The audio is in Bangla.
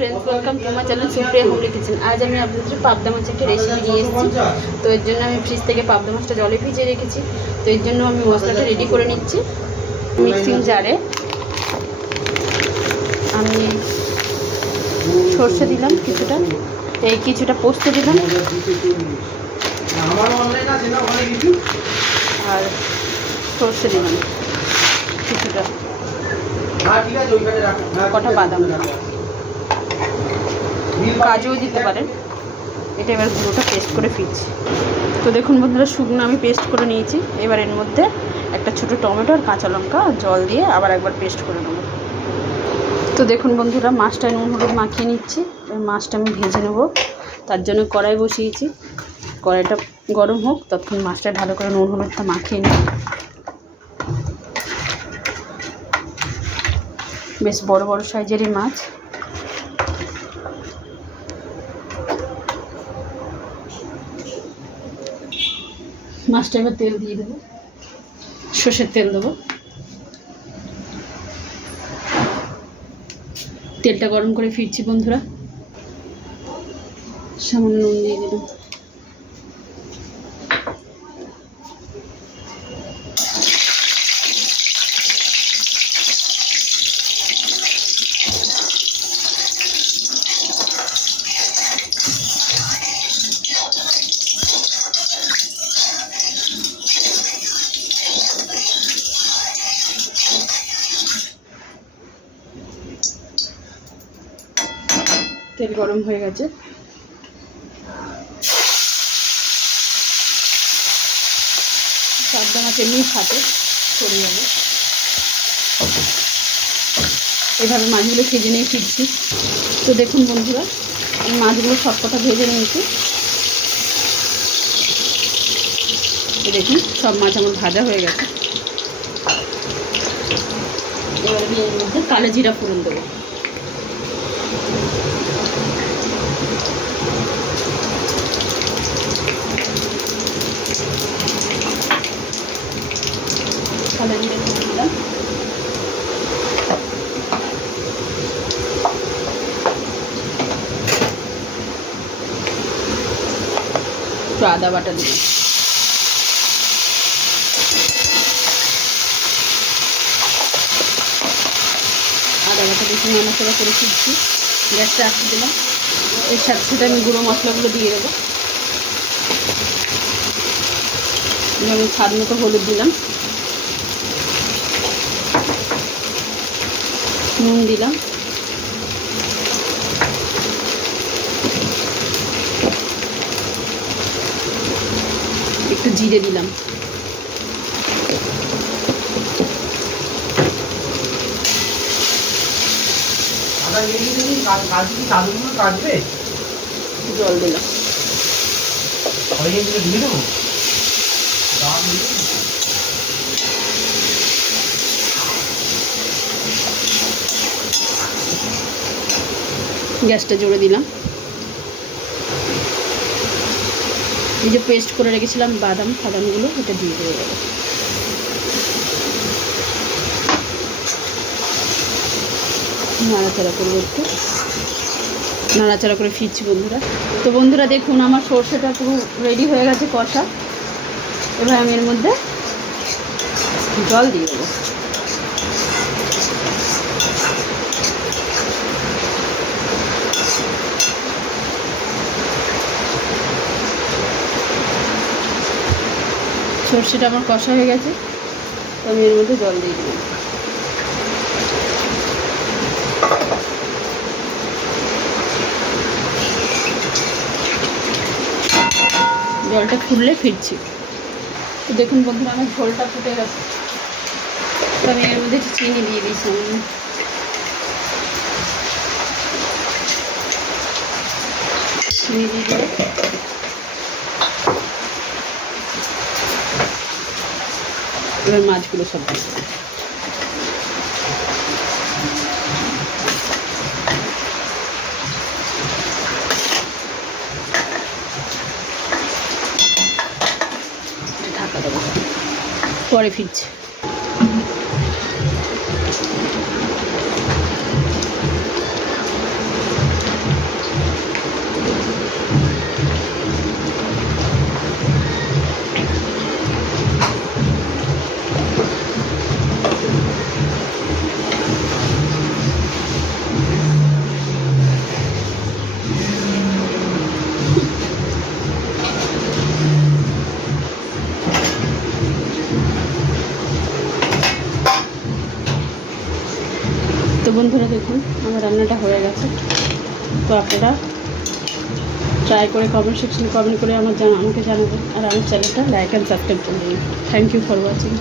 Friends, welcome to my channel Supriya homely kitchen. আজ আমি আপনাদের পাবদা মাছের একটা রেসিপি নিয়ে এসেছি। তো এর জন্য আমি ফ্রিজ থেকে পাবদা মাছটা জলে ভিজিয়ে রেখেছি। তো এর জন্য আমি মশলাটা রেডি করে নিচ্ছি। মিক্সিং জারে আমি সর্ষে দিলাম কিছুটা, কিছুটা পোস্ত দিলাম, আর সর্ষে দিলাম কিছুটা, কটা বাদাম, কাজুও দিতে পারেন। এটা এবার পুরোটা পেস্ট করে ফিরছি। তো দেখুন বন্ধুরা, শুকনো আমি পেস্ট করে নিয়েছি। এবার এর মধ্যে একটা ছোটো টমেটো আর কাঁচা লঙ্কা জল দিয়ে আবার একবার পেস্ট করে নেব। তো দেখুন বন্ধুরা, মাছটায় নুন হলুদ মাখিয়ে নিচ্ছি। মাছটা আমি ভেজে নেব, তার জন্য কড়াই বসিয়েছি। কড়াইটা গরম হোক, ততক্ষণ মাছটা ভালো করে নুন হলুদটা মাখিয়ে নিই। বেশ বড় বড় সাইজেরই মাছ। মাছটা এবার তেল দিয়ে দেবো, সর্ষের তেল দেবো। তেলটা গরম করে ফিরছি বন্ধুরা। সামান্য নুন দিয়ে দিলাম। তেল গরম হয়ে গেছে। পাবদা মাছ এমনি খাতে চলে যাবে। এভাবে মাছগুলো ভেজে নিয়ে ফিরছি। তো দেখুন বন্ধুরা, আমি মাছগুলো সব কটা ভেজে নিয়েছি। দেখুন সব মাছ আমার ভাজা হয়ে গেছে। এবার আমি এর মধ্যে কালো জিরা ফোড়ন দেবো। কালো জিরা ফোড়ন দিলাম। একটু আদা বাটা দিলাম। আদা বাটা বেশি নাড়াচাড়া করে ফিরছি। গ্যাসটা আটকে দিলাম। এর সাথে সাথে আমি গুঁড়ো মশলাগুলো দিয়ে দেবো। আমি স্বাদ মতো হলুদ দিলাম, নুন দিলাম, একটু জিরে দিলাম। জল দিলাম। গ্যাসটা জোরে দিলাম। এই যে পেস্ট করে রেখেছিলাম বাদামগুলো, এটা দিয়ে দেবো। নাড়াচাড়া করবো, একটু নাড়াচাড়া করে ফিরছি বন্ধুরা। তো বন্ধুরা দেখুন, আমার সর্ষেটা পুরো রেডি হয়ে গেছে কষা। এবার আমি এর মধ্যে জল দিয়ে দেবো। সর্ষেটা আমার কষা হয়ে গেছে, তো আমি এর মধ্যে জল দিয়ে দিলাম। জলটা ফুটলে ফিরছি। তো দেখুন বন্ধুরা, আমার ঝোলটা ফুটে গেছে। তো আমি এর মধ্যে চিনি দিয়ে দিয়েছি। চিনি দিয়ে দিয়ে এবার মাছগুলো সব দিয়ে ঢাকা দেবো। পরে ফিরছি। বন্ধুরা দেখুন আমার রান্নাটা হয়ে গেছে। তো আপনারা ট্রাই করে কমেন্ট সেকশনে কমেন্ট করে আমাকে জানাবেন, আর আমার চ্যানেলটা লাইক অ্যান্ড সাবস্ক্রাইব করে দিন। Thank you for watching.